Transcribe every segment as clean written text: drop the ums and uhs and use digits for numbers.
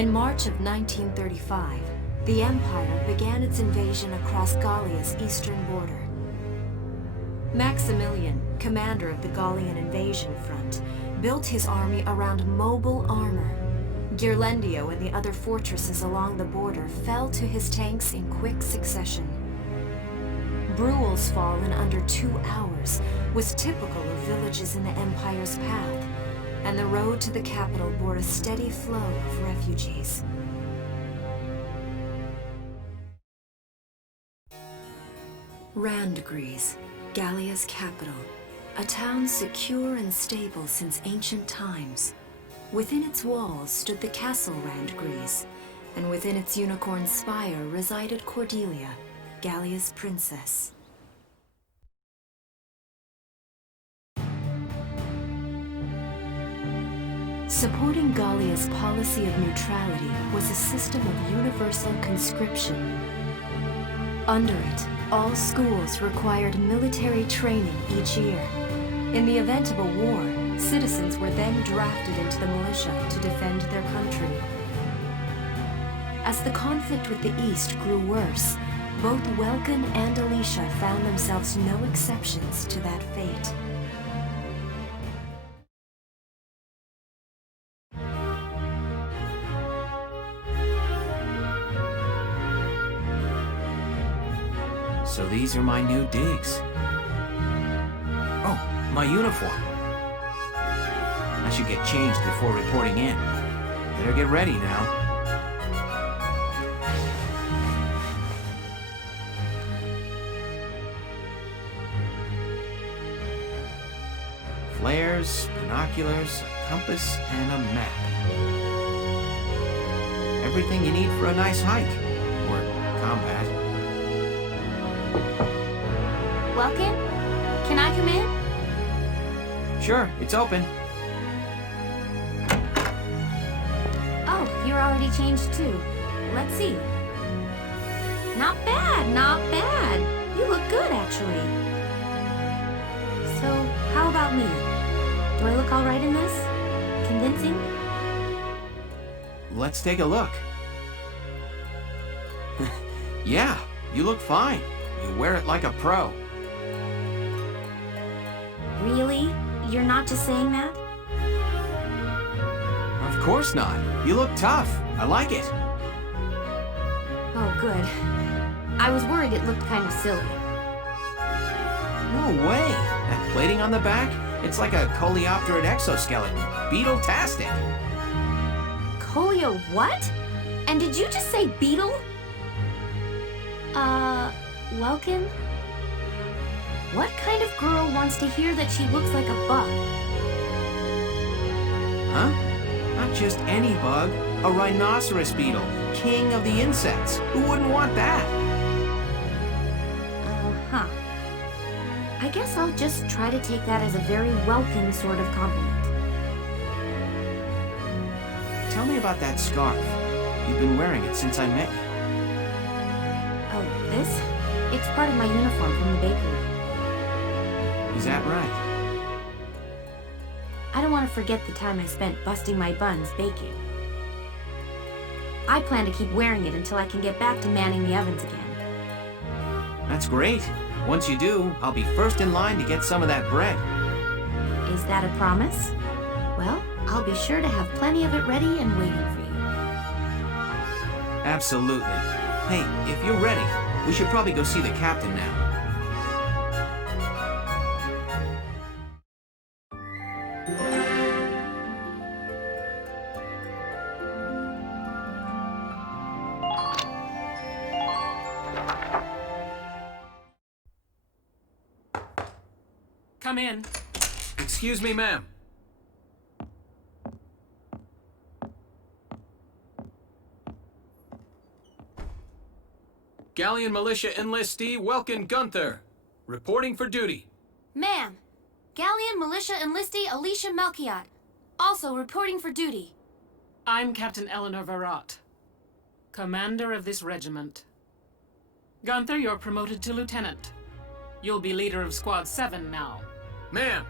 In March of 1935, the Empire began its invasion across Gallia's eastern border. Maximilian, commander of the Gallian invasion front, built his army around mobile armor. Ghirlandaio and the other fortresses along the border fell to his tanks in quick succession. Bruhl's fall in under 2 hours was typical of villages in the Empire's path, and the road to the capital bore a steady flow of refugees. Randgries, Gallia's capital, a town secure and stable since ancient times. Within its walls stood the castle Randgries, and within its unicorn spire resided Cordelia, Gallia's princess. Supporting Gallia's policy of neutrality was a system of universal conscription. Under it, all schools required military training each year. In the event of a war, citizens were then drafted into the militia to defend their country. As the conflict with the East grew worse, both Welkin and Alicia found themselves no exceptions to that fate. So these are my new digs. Oh, my uniform. I should get changed before reporting in. Better get ready now. Flares, binoculars, a compass, and a map. Everything you need for a nice hike, or combat. Welkin? Can I come in? Sure, it's open. Oh, you're already changed too. Let's see. Not bad, not bad. You look good, actually. So, how about me? Do I look all right in this? Convincing? Let's take a look. Yeah, you look fine. You wear it like a pro. Really? You're not just saying that? Of course not. You look tough. I like it. Oh, good. I was worried it looked kind of silly. No way. That plating on the back? It's like a coleopterate exoskeleton. Beetle-tastic. Coleo what? And did you just say beetle? Welkin? What kind of girl wants to hear that she looks like a bug? Huh? Not just any bug. A rhinoceros beetle. King of the insects. Who wouldn't want that? Uh-huh. I guess I'll just try to take that as a very Welkin sort of compliment. Tell me about that scarf. You've been wearing it since I met you. Oh, this? It's part of my uniform from the bakery. Is that right? I don't want to forget the time I spent busting my buns baking. I plan to keep wearing it until I can get back to manning the ovens again. That's great. Once you do, I'll be first in line to get some of that bread. Is that a promise? Well, I'll be sure to have plenty of it ready and waiting for you. Absolutely. Hey, if you're ready, we should probably go see the captain now. Come in. Excuse me, ma'am. Gallian Militia Enlistee Welkin Gunther, reporting for duty. Ma'am, Gallian Militia Enlistee Alicia Melchiot, also reporting for duty. I'm Captain Eleanor Varrot, commander of this regiment. Gunther, you're promoted to lieutenant. You'll be leader of Squad 7 now. Ma'am!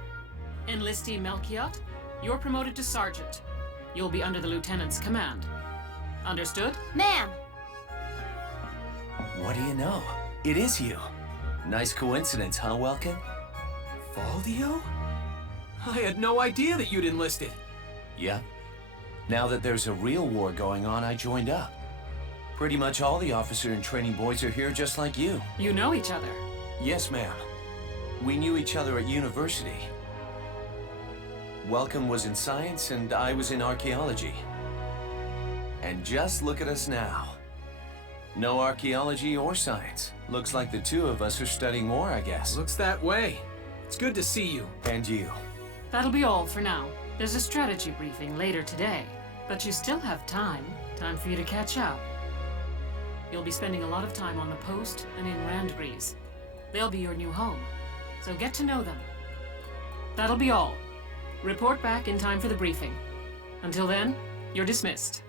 Enlistee Melchiot, you're promoted to sergeant. You'll be under the lieutenant's command. Understood? Ma'am! What do you know? It is you. Nice coincidence, huh, Welkin? Valdio? I had no idea that you'd enlisted. Yeah. Now that there's a real war going on, I joined up. Pretty much all the officer and training boys are here just like you. You know each other. Yes, ma'am. We knew each other at university. Welcome was in science and I was in archaeology. And just look at us now. No archaeology or science. Looks like the two of us are studying war, I guess. Looks that way. It's good to see you. And you. That'll be all for now. There's a strategy briefing later today, but you still have time. Time for you to catch up. You'll be spending a lot of time on the post and in Randgrease. They'll be your new home, so get to know them. That'll be all. Report back in time for the briefing. Until then, you're dismissed.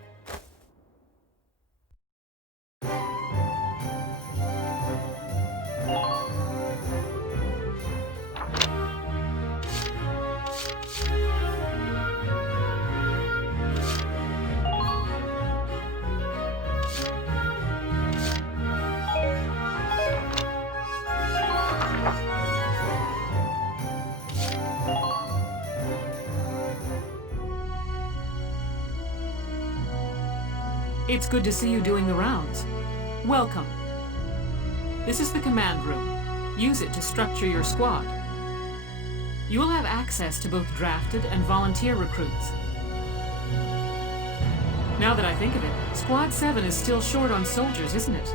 It's good to see you doing the rounds. Welcome. This is the command room. Use it to structure your squad. You will have access to both drafted and volunteer recruits. Now that I think of it, Squad 7 is still short on soldiers, isn't it?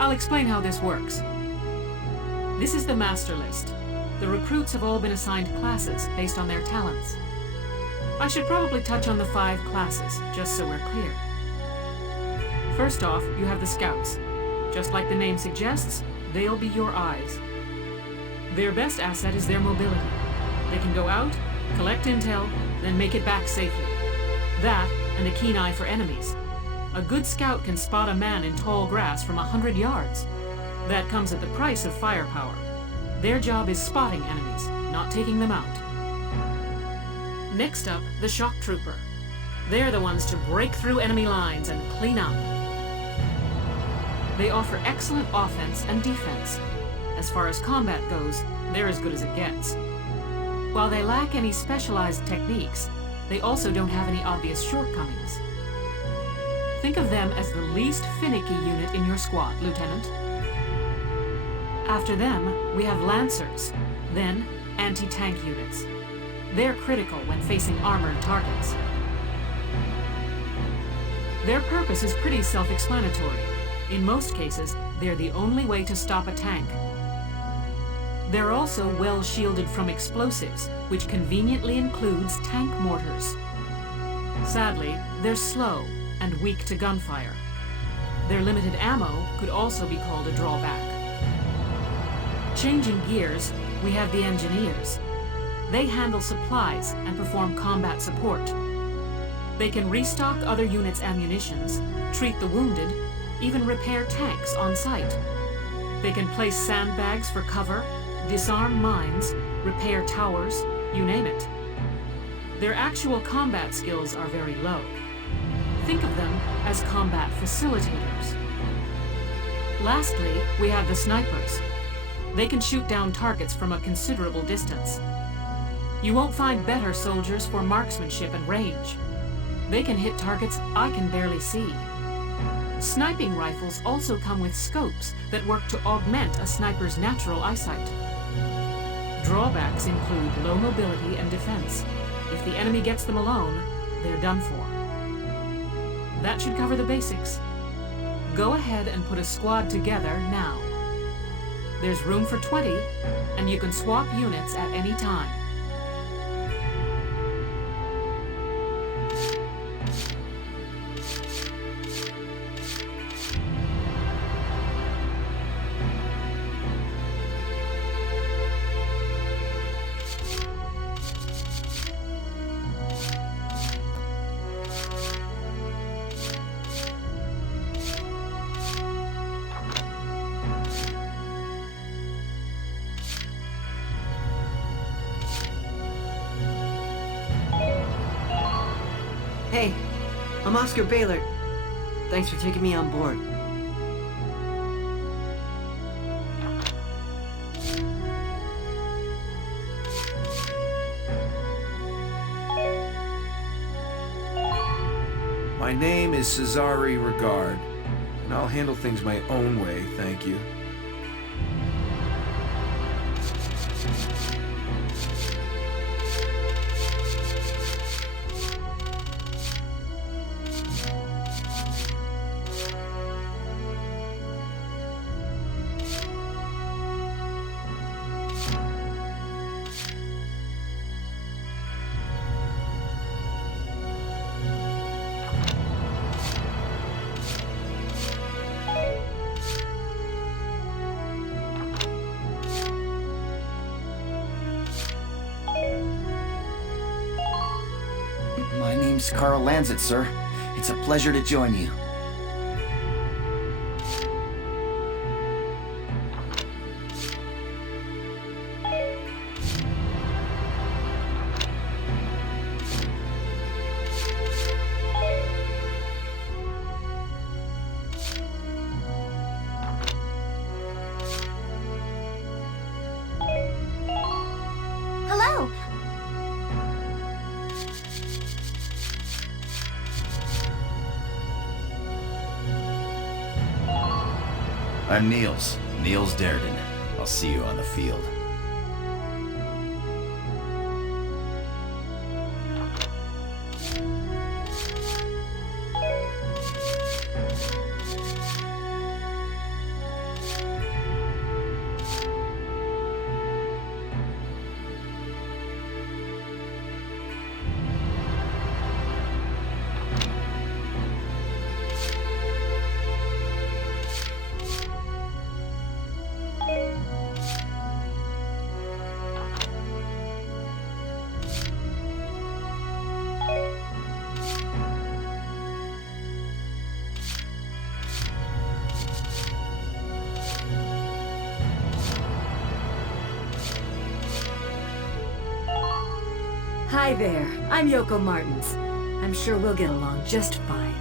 I'll explain how this works. This is the master list. The recruits have all been assigned classes based on their talents. I should probably touch on the 5 classes, just so we're clear. First off, you have the scouts. Just like the name suggests, they'll be your eyes. Their best asset is their mobility. They can go out, collect intel, then make it back safely. That, and a keen eye for enemies. A good scout can spot a man in tall grass from 100 yards. That comes at the price of firepower. Their job is spotting enemies, not taking them out. Next up, the shock trooper. They're the ones to break through enemy lines and clean up. They offer excellent offense and defense. As far as combat goes, they're as good as it gets. While they lack any specialized techniques, they also don't have any obvious shortcomings. Think of them as the least finicky unit in your squad, Lieutenant. After them, we have Lancers, then anti-tank units. They're critical when facing armored targets. Their purpose is pretty self-explanatory. In most cases, they're the only way to stop a tank. They're also well shielded from explosives, which conveniently includes tank mortars. Sadly, they're slow and weak to gunfire. Their limited ammo could also be called a drawback. Changing gears, we have the engineers. They handle supplies and perform combat support. They can restock other units' ammunitions, treat the wounded, even repair tanks on site. They can place sandbags for cover, disarm mines, repair towers, you name it. Their actual combat skills are very low. Think of them as combat facilitators. Lastly, we have the snipers. They can shoot down targets from a considerable distance. You won't find better soldiers for marksmanship and range. They can hit targets I can barely see. Sniping rifles also come with scopes that work to augment a sniper's natural eyesight. Drawbacks include low mobility and defense. If the enemy gets them alone, they're done for. That should cover the basics. Go ahead and put a squad together now. There's room for 20, and you can swap units at any time. Hey, I'm Oscar Baylor. Thanks for taking me on board. My name is Cesare Regard, and I'll handle things my own way, thank you. My name's Carl Lanzet, sir. It's a pleasure to join you. Hello. I'm Niels Derden. I'll see you on the field. Hi there, I'm Yoko Martins. I'm sure we'll get along just fine.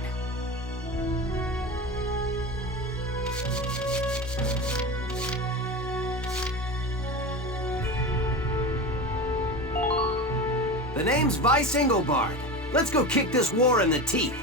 The name's Vice Engelbard. Let's go kick this war in the teeth.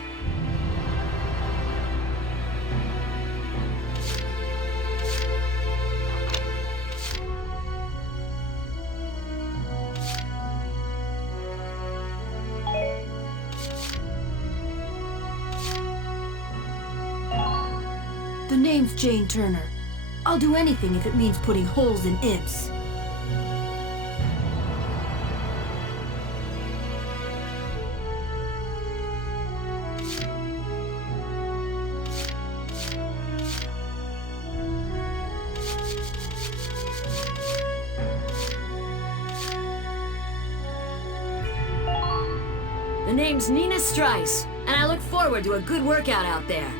The name's Jane Turner. I'll do anything if it means putting holes in imps. The name's Nina Strice, and I look forward to a good workout out there.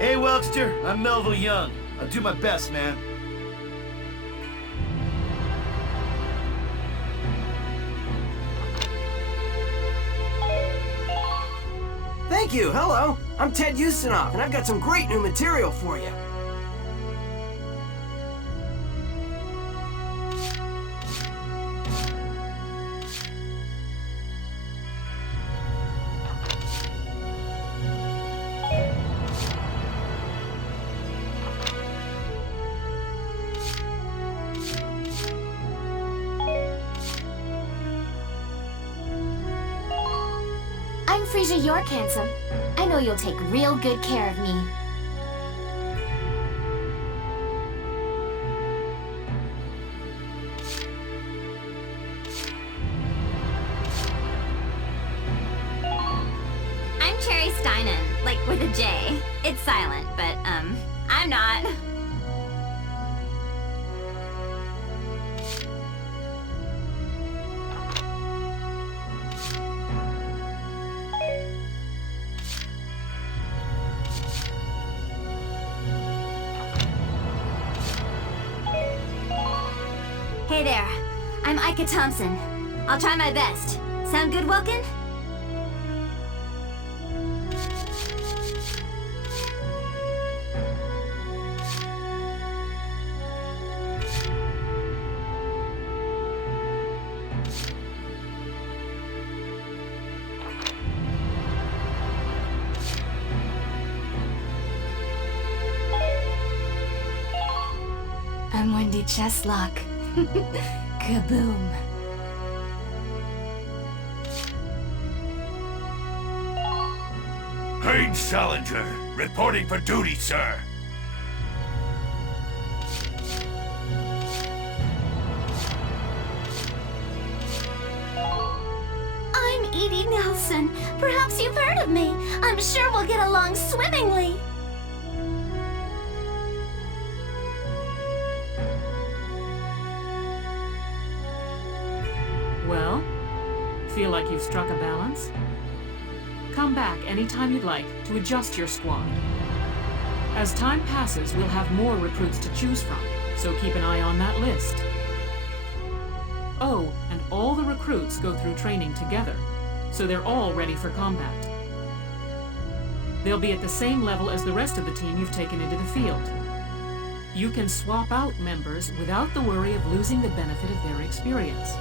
Hey, Welchster, I'm Melville Young. I'll do my best, man. Thank you, hello. I'm Ted Ustinov, and I've got some great new material for you. I'm Frisia York Handsome. I know you'll take real good care of me. Steinen, like with a J. It's silent, but, I'm not. Hey there, I'm Ika Thompson. I'll try my best. Sound good, Welkin? I'm Wendy Cheslock. Kaboom. Haynes Salinger, reporting for duty, sir. I'm Edie Nelson. Perhaps you've heard of me. I'm sure we'll get along swimmingly. Well, feel like you've struck a balance? Come back anytime you'd like to adjust your squad. As time passes, we'll have more recruits to choose from, so keep an eye on that list. Oh, and all the recruits go through training together, so they're all ready for combat. They'll be at the same level as the rest of the team you've taken into the field. You can swap out members without the worry of losing the benefit of their experience.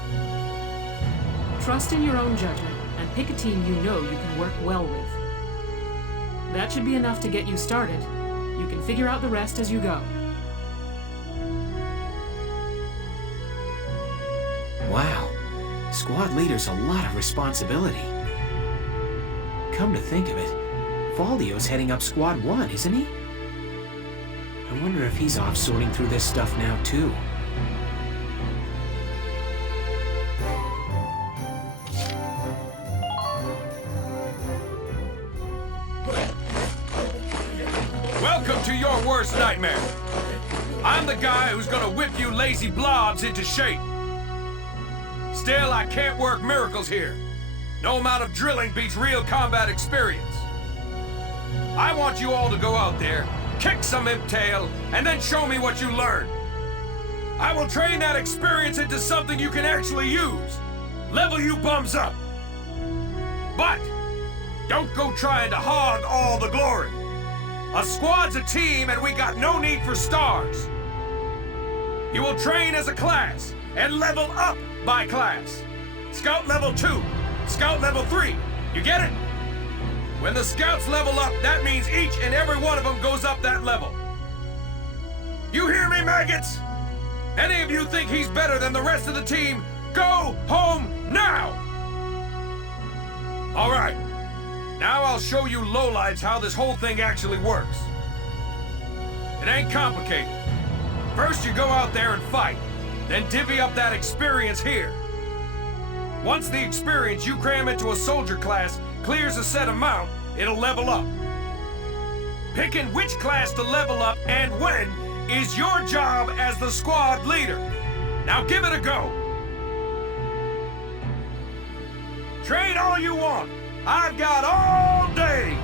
Trust in your own judgment and pick a team you know you can work well with. That should be enough to get you started. You can figure out the rest as you go. Wow. Squad leader's a lot of responsibility. Come to think of it, Valdio's heading up Squad 1, isn't he? I wonder if he's off sorting through this stuff now, too. Welcome to your worst nightmare. I'm the guy who's gonna whip you lazy blobs into shape. Still, I can't work miracles here. No amount of drilling beats real combat experience. I want you all to go out there, kick some imp tail, and then show me what you learned. I will train that experience into something you can actually use. Level you bums up. But don't go trying to hog all the glory. A squad's a team, and we got no need for stars. You will train as a class and level up by class. Scout level 2, Scout level 3. You get it? When the scouts level up, that means each and every one of them goes up that level. You hear me, maggots? Any of you think he's better than the rest of the team? Go home now! All right. Now I'll show you lowlights how this whole thing actually works. It ain't complicated. First you go out there and fight, then divvy up that experience here. Once the experience you cram into a soldier class clears a set amount, it'll level up. Picking which class to level up and when is your job as the squad leader. Now give it a go. Train all you want. I've got all day!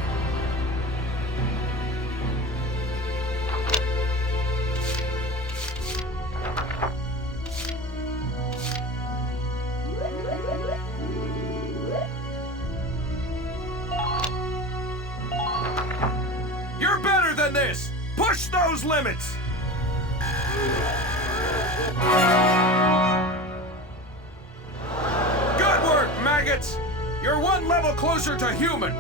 You're better than this! Push those limits! Good work, maggots! You're one level closer to human.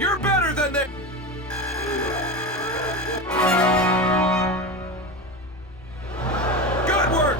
You're better than this. Good work.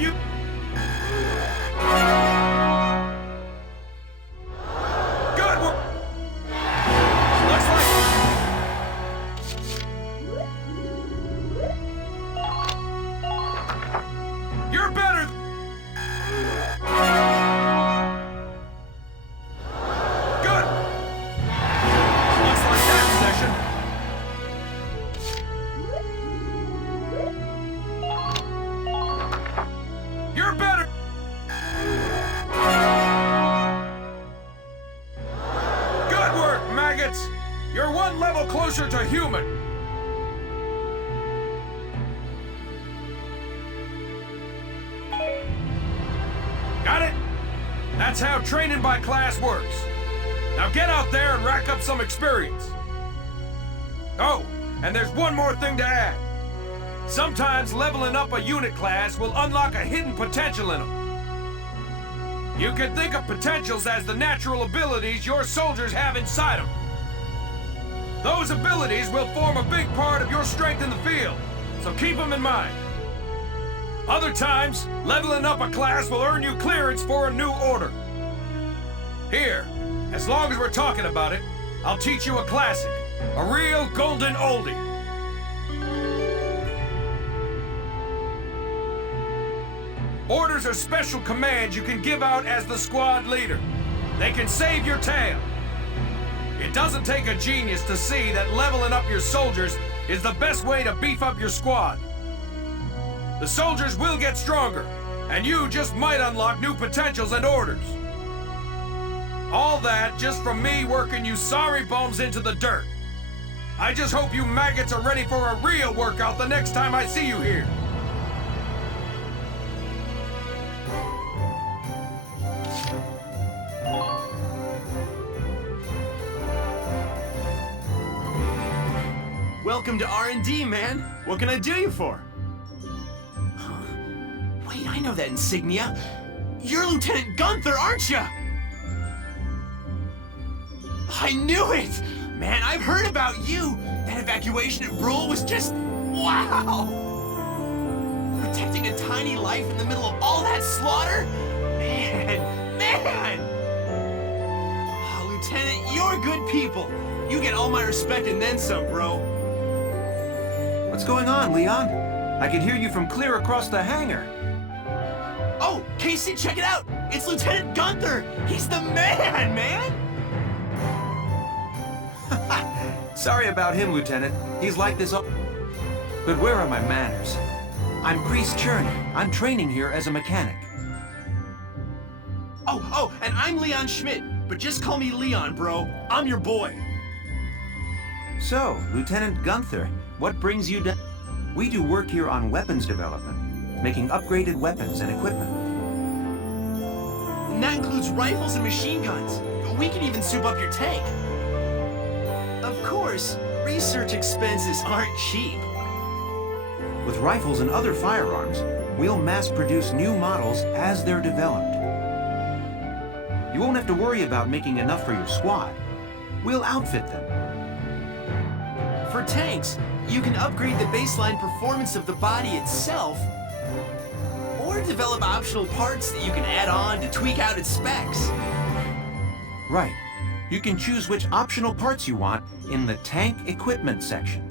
you... Good work! Looks like... You're better... Good! Looks like that session... You're better! Good work, maggots! You're one level closer to human! Got it? That's how training by class works. Now get out there and rack up some experience. Oh, and there's one more thing to add. Sometimes leveling up a unit class will unlock a hidden potential in them. You can think of potentials as the natural abilities your soldiers have inside them. Those abilities will form a big part of your strength in the field, so keep them in mind. Other times, leveling up a class will earn you clearance for a new order. Here, as long as we're talking about it, I'll teach you a classic, a real golden oldie. Orders are special commands you can give out as the squad leader. They can save your tail. It doesn't take a genius to see that leveling up your soldiers is the best way to beef up your squad. The soldiers will get stronger, and you just might unlock new potentials and orders. All that just from me working you sorry bums into the dirt. I just hope you maggots are ready for a real workout the next time I see you here. Welcome to R&D, man. What can I do you for? Wait, I know that insignia. You're Lieutenant Gunther, aren't you? I knew it! Man, I've heard about you! That evacuation at Brule was just... wow! Protecting a tiny life in the middle of all that slaughter? Man! Oh, Lieutenant, you're good people. You get all my respect and then some, bro. What's going on, Leon? I can hear you from clear across the hangar. Oh, Casey, check it out! It's Lieutenant Gunther! He's the man! Sorry about him, Lieutenant. He's like this all... But where are my manners? I'm Priest Cherney. I'm training here as a mechanic. Oh, and I'm Leon Schmidt, but just call me Leon, bro. I'm your boy. So, Lieutenant Gunther, what brings you down? We do work here on weapons development, making upgraded weapons and equipment. And that includes rifles and machine guns. We can even soup up your tank. Of course, research expenses aren't cheap. With rifles and other firearms, we'll mass-produce new models as they're developed. You won't have to worry about making enough for your squad. We'll outfit them. For tanks, you can upgrade the baseline performance of the body itself, or develop optional parts that you can add on to tweak out its specs. Right. You can choose which optional parts you want in the tank equipment section.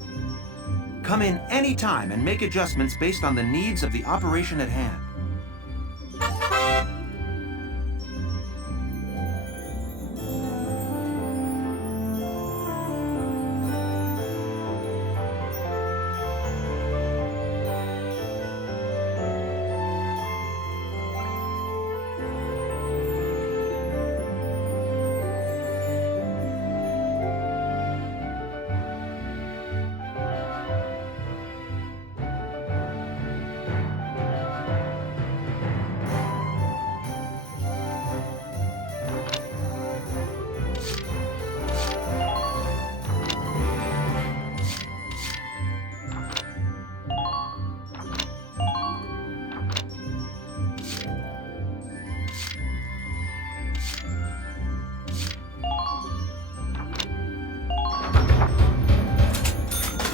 Come in anytime and make adjustments based on the needs of the operation at hand.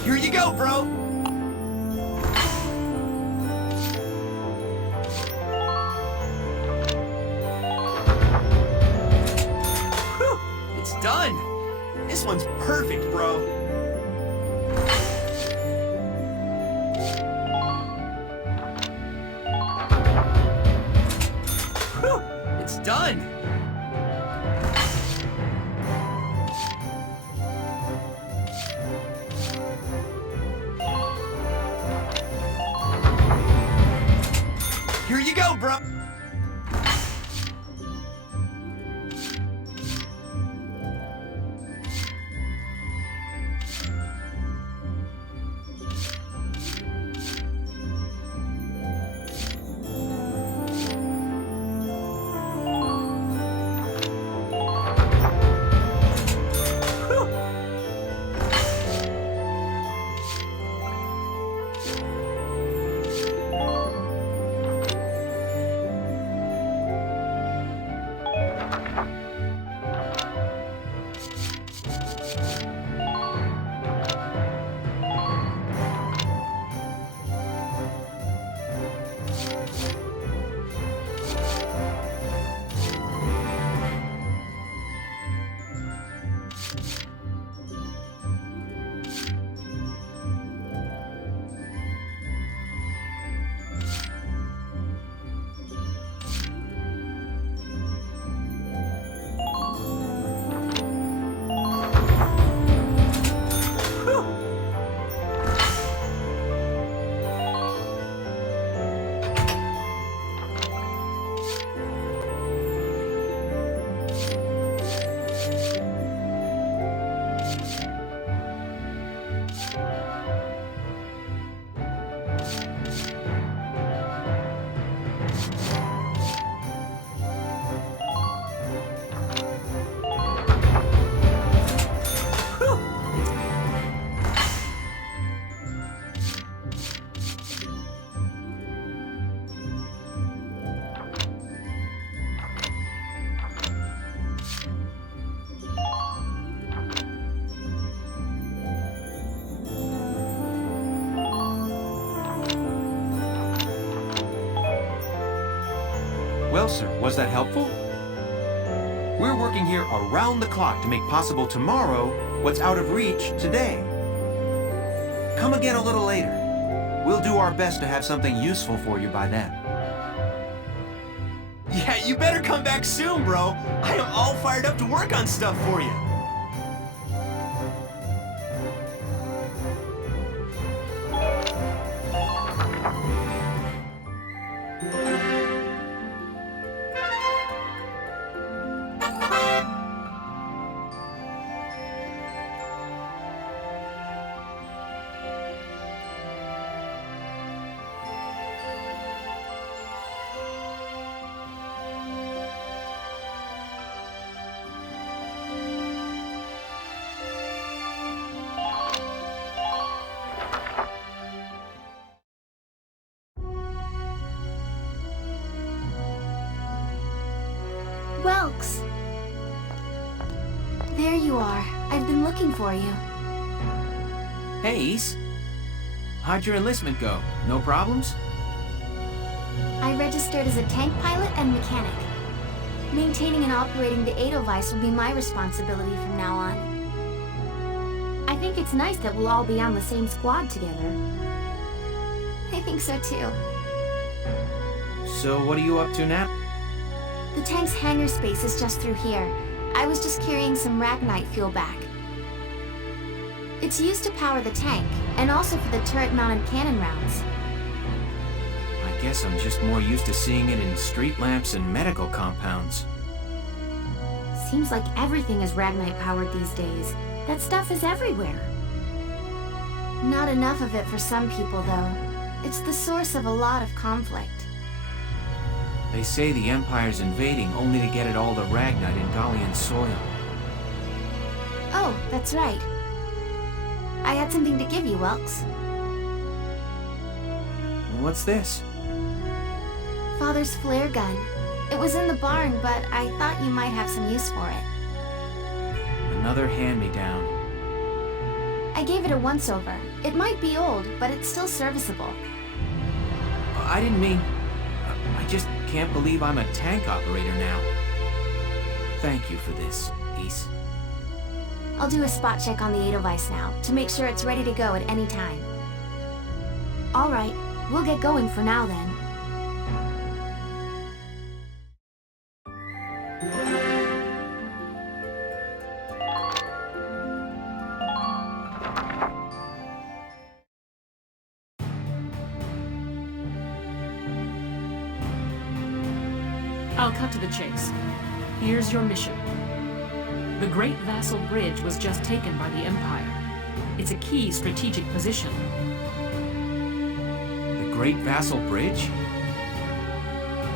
Here you go, bro! This one's perfect, bro. Whew, it's done. Here you go, bro. Well, sir, was that helpful? We're working here around the clock to make possible tomorrow what's out of reach today. Come again a little later. We'll do our best to have something useful for you by then. Yeah, you better come back soon, bro. I am all fired up to work on stuff for you. Welks! There you are. I've been looking for you. Hey, Ace. How'd your enlistment go? No problems? I registered as a tank pilot and mechanic. Maintaining and operating the Edelweiss will be my responsibility from now on. I think it's nice that we'll all be on the same squad together. I think so too. So what are you up to now? The tank's hangar space is just through here. I was just carrying some Ragnite fuel back. It's used to power the tank, and also for the turret-mounted cannon rounds. I guess I'm just more used to seeing it in street lamps and medical compounds. Seems like everything is Ragnite-powered these days. That stuff is everywhere. Not enough of it for some people, though. It's the source of a lot of conflict. They say the Empire's invading only to get it all to Ragnite in Gallian soil. Oh, that's right. I had something to give you, Welks. What's this? Father's flare gun. It was in the barn, but I thought you might have some use for it. Another hand-me-down. I gave it a once-over. It might be old, but it's still serviceable. I didn't mean... I just can't believe I'm a tank operator now. Thank you for this, Ace. I'll do a spot check on the Edelweiss now, to make sure it's ready to go at any time. Alright, we'll get going for now then. I'll cut to the chase. Here's your mission. The Great Vasel Bridge was just taken by the Empire. It's a key strategic position. The Great Vasel Bridge?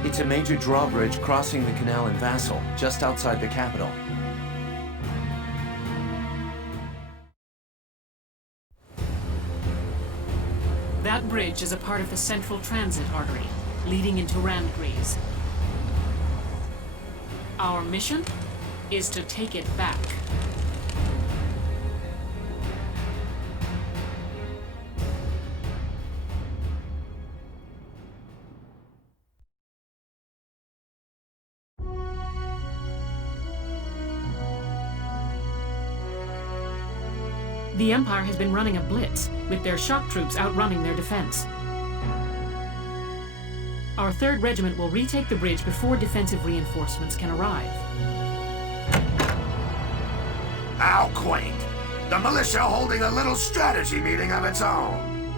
It's a major drawbridge crossing the canal in Vasel, just outside the capital. That bridge is a part of the central transit artery, leading into Randgries. Our mission is to take it back. The Empire has been running a blitz, with their shock troops outrunning their defense. Our 3rd Regiment will retake the bridge before defensive reinforcements can arrive. How quaint. The militia holding a little strategy meeting of its own.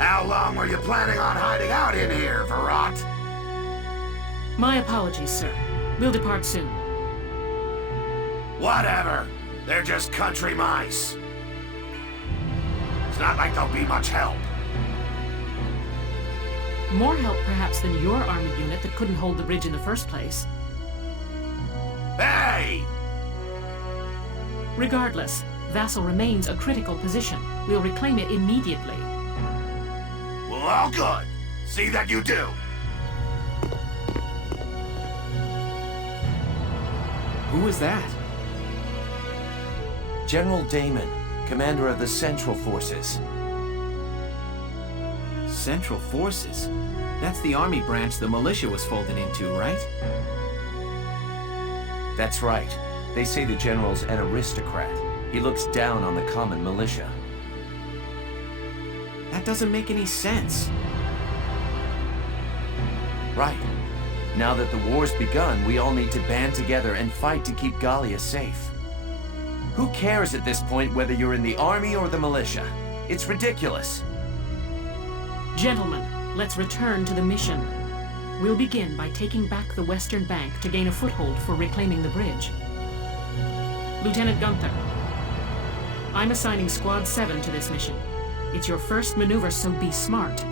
How long were you planning on hiding out in here, Verrot? My apologies, sir. We'll depart soon. Whatever. They're just country mice. It's not like they'll be much help. More help, perhaps, than your army unit that couldn't hold the bridge in the first place. Hey! Regardless, Vasel remains a critical position. We'll reclaim it immediately. Well, all good. See that you do. Who is that? General Damon, commander of the Central Forces. Central Forces? That's the army branch the militia was folded into, right? That's right. They say the general's an aristocrat. He looks down on the common militia. That doesn't make any sense. Right. Now that the war's begun, we all need to band together and fight to keep Gallia safe. Who cares at this point whether you're in the army or the militia? It's ridiculous. Gentlemen, let's return to the mission. We'll begin by taking back the western bank to gain a foothold for reclaiming the bridge. Lieutenant Gunther, I'm assigning Squad 7 to this mission. It's your first maneuver, so be smart.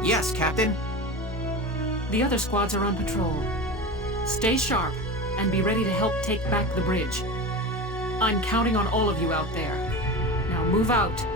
Yes, Captain. The other squads are on patrol. Stay sharp and be ready to help take back the bridge. I'm counting on all of you out there. Now move out.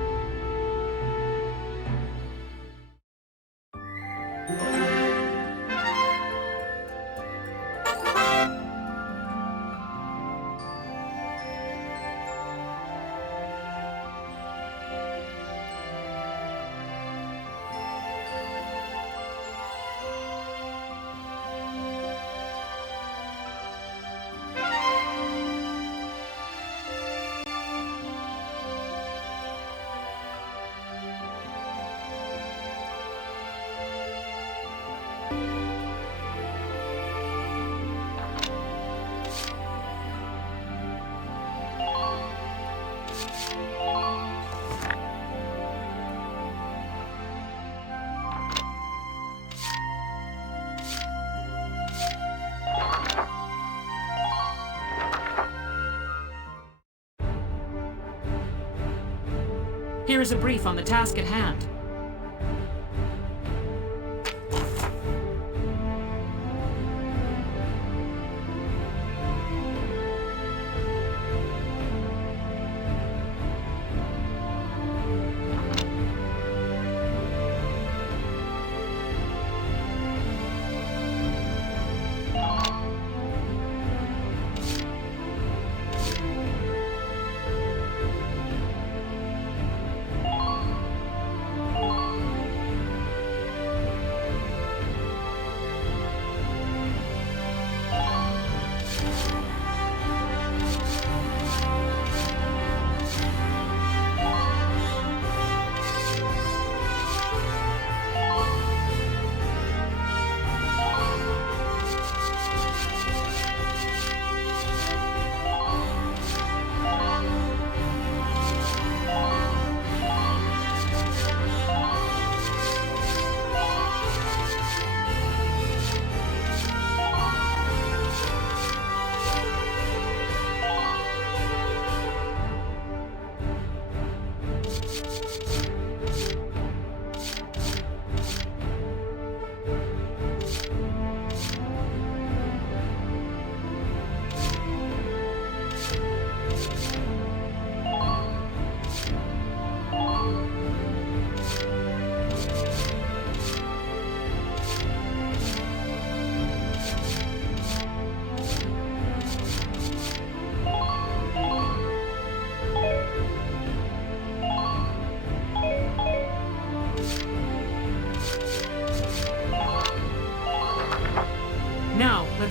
Here is a brief on the task at hand.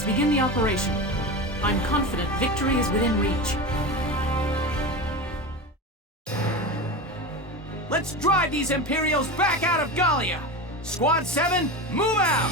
Let's begin the operation. I'm confident victory is within reach. Let's drive these Imperials back out of Gallia! Squad 7, move out!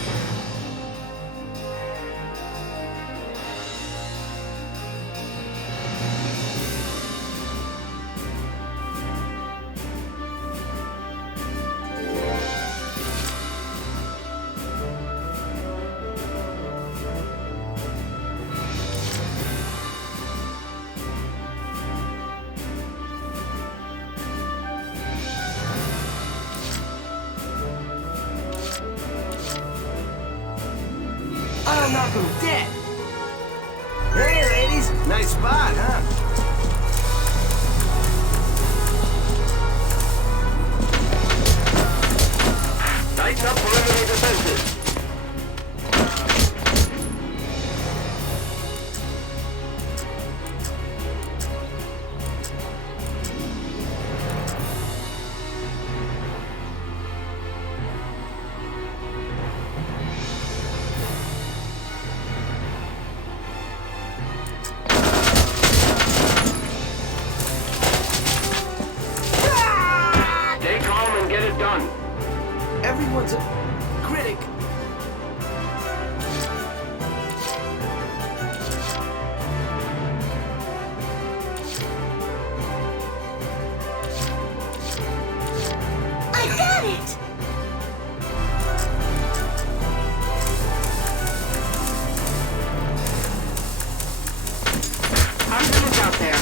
I'll knock him dead. Hey, ladies. Nice spot, huh? Tighten up perimeter defenses. Stay calm and get it done. Everyone's a critic. I got it! How's it look out there?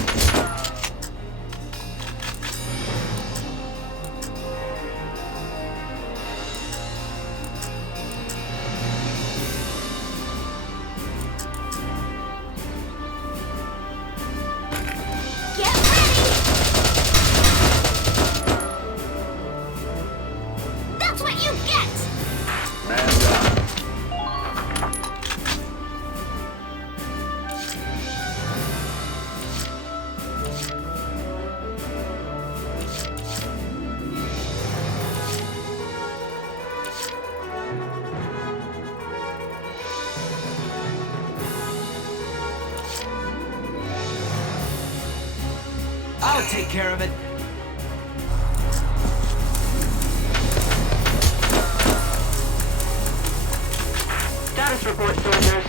Get ready! That's what you get! Man down. I'll take care of it. Status report, soldiers.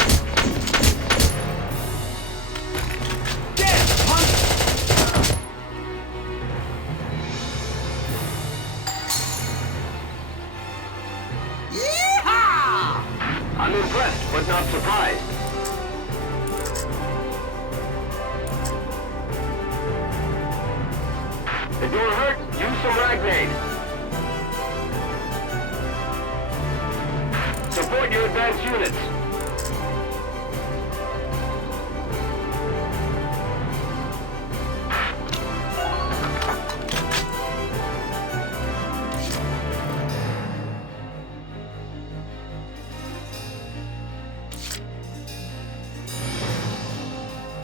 Get it, punk! Yeehaw! I'm impressed, but not surprised. If you're hurt, use some rag grenades. Support your advanced units.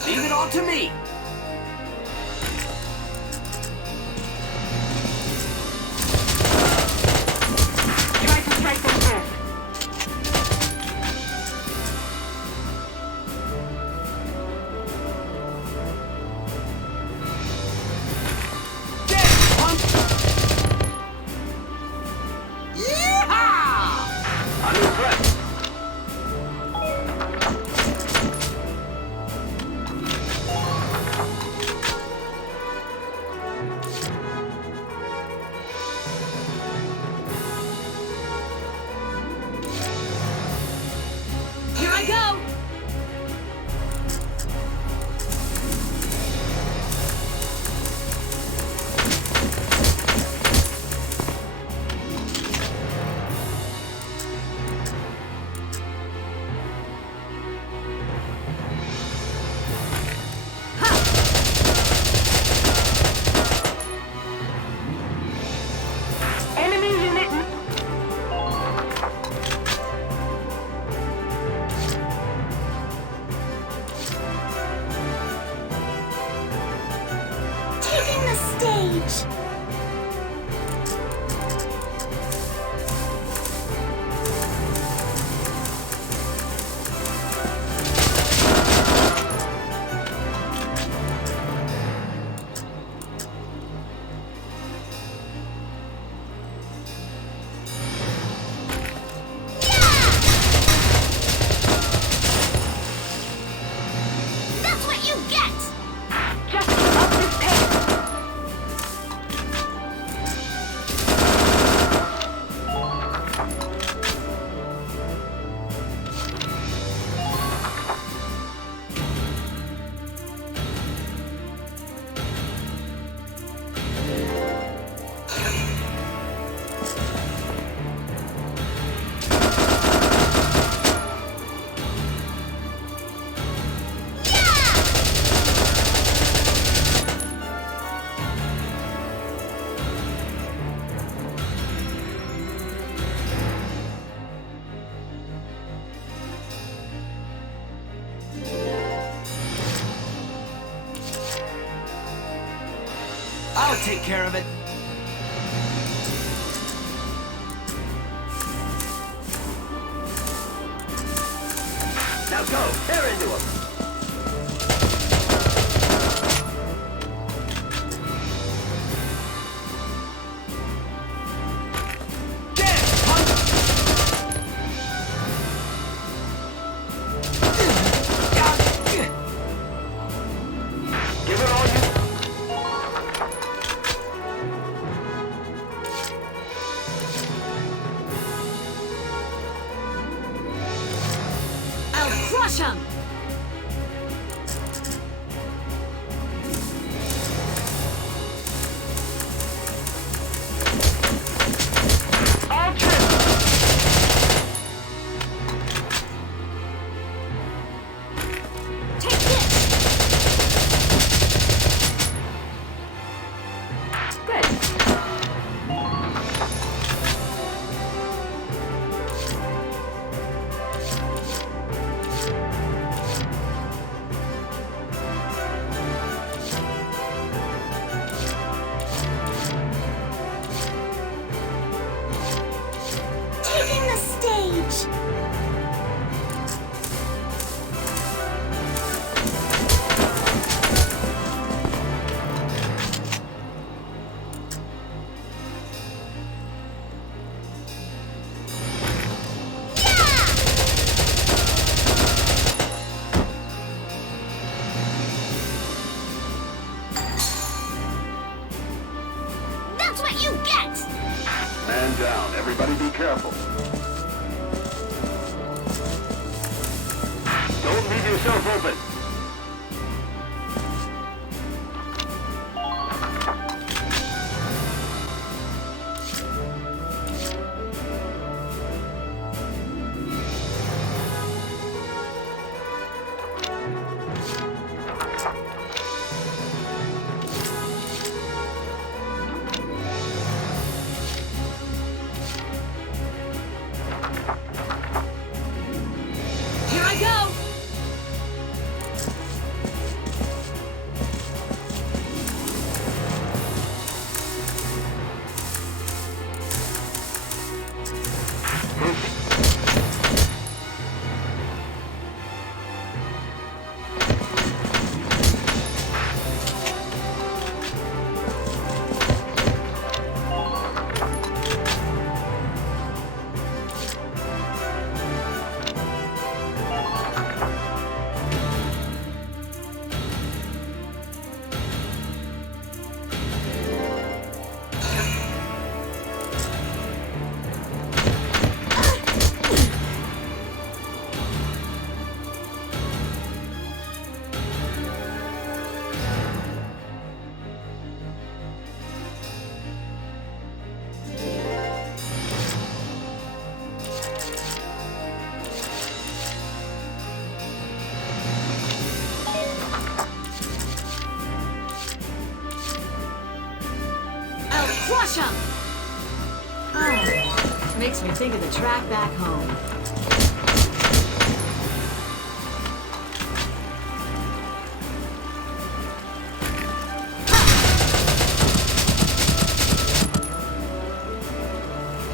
Leave it all to me. Try to strike them first. Get it, punk! Yeehaw! I'm impressed. take care of it. Now go! Tear into him! Crush him! Take this! Good. Taking the stage! That's what you get! Man down. Everybody be careful. Don't leave yourself open. Here I go! Crush him! Oh, makes me think of the track back home.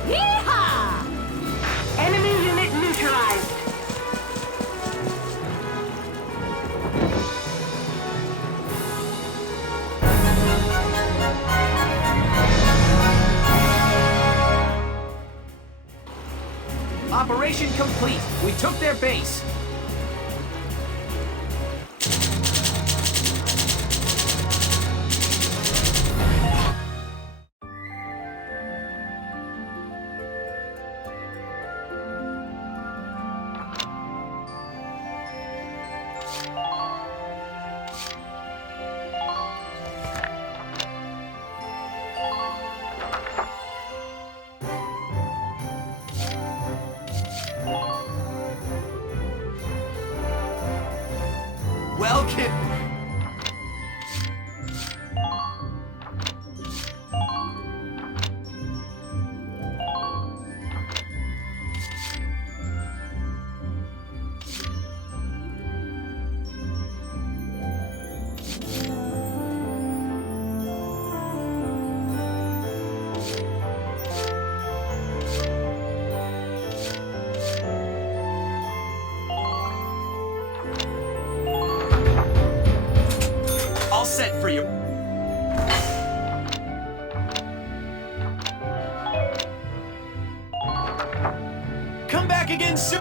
Yeehaw! Enemy unit neutralized. Operation complete. We took their base. in soon!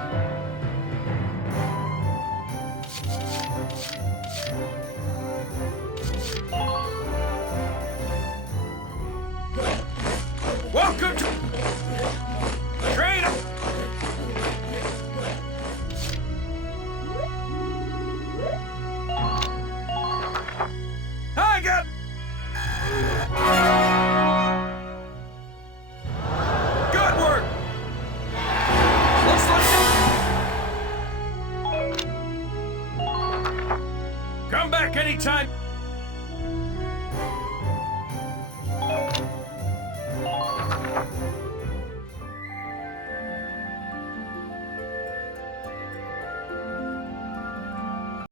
Welcome to... Train! I got... Good work! Looks like... Come back anytime...